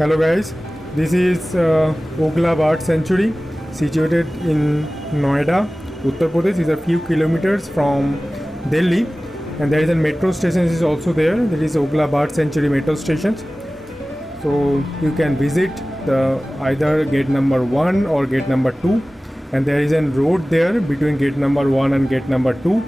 Hello guys, this is Okhla Bird Sanctuary situated in Noida, Uttar Pradesh. Is a few kilometers from Delhi, and there is a metro station is also there. There is Okhla Bird Sanctuary metro stations. So you can visit the either gate number 1 or gate number 2, and there is a road there between gate number 1 and gate number 2.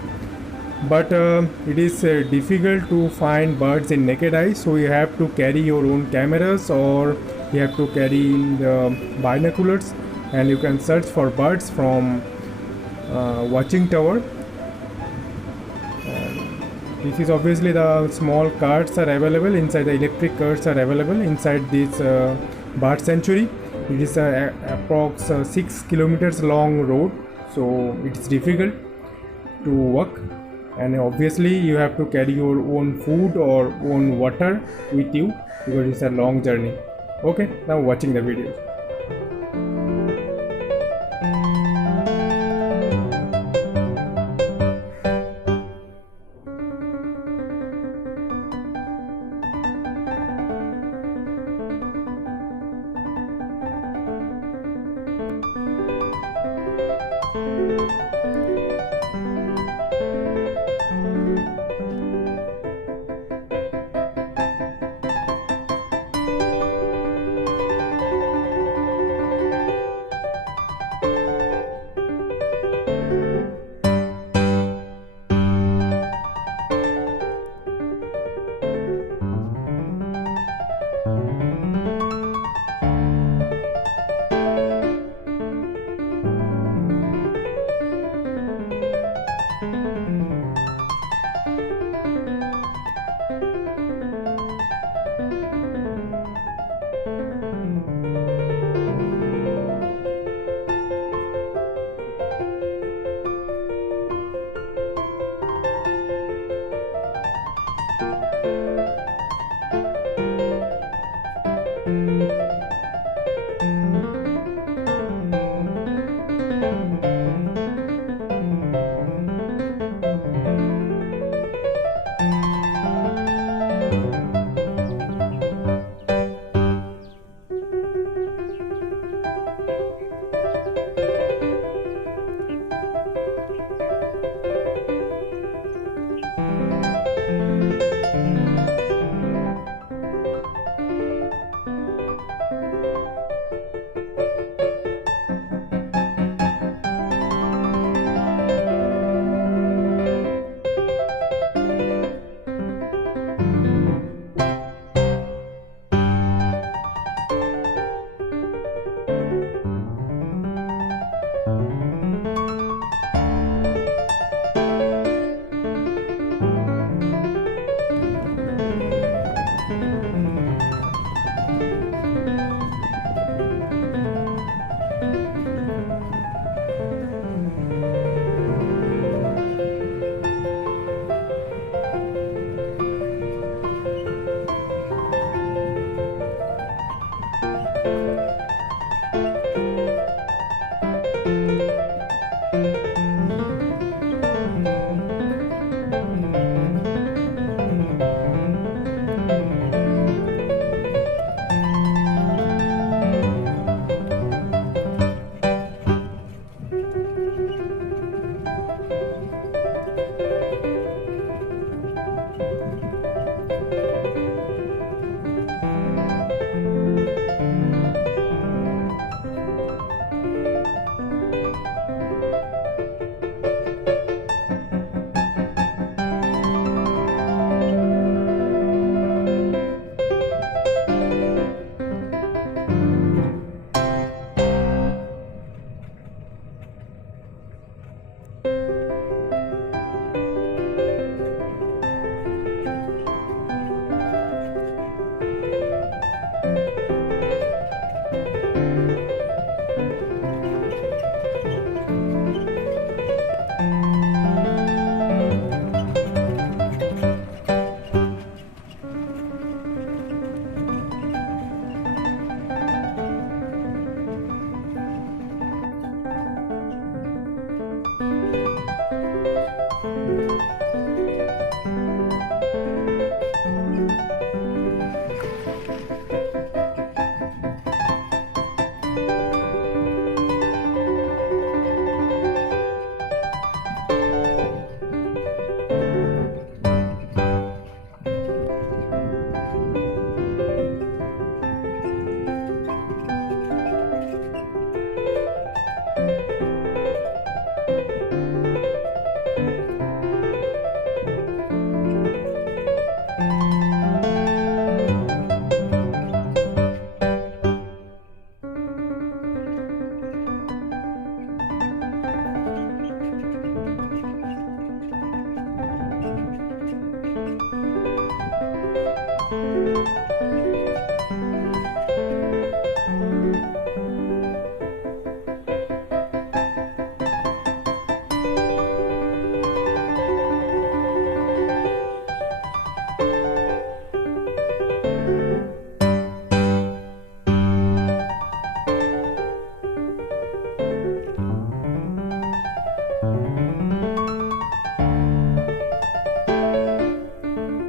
But it is difficult to find birds in naked eye, so you have to carry your own cameras or you have to carry the binoculars, and you can search for birds from watching tower. This is obviously the small carts are available inside, the electric carts are available inside this bird sanctuary. It is approx 6 kilometers long road, so it's difficult to walk, and obviously you have to carry your own food or own water with you because it's a long journey. Okay, now watching the video.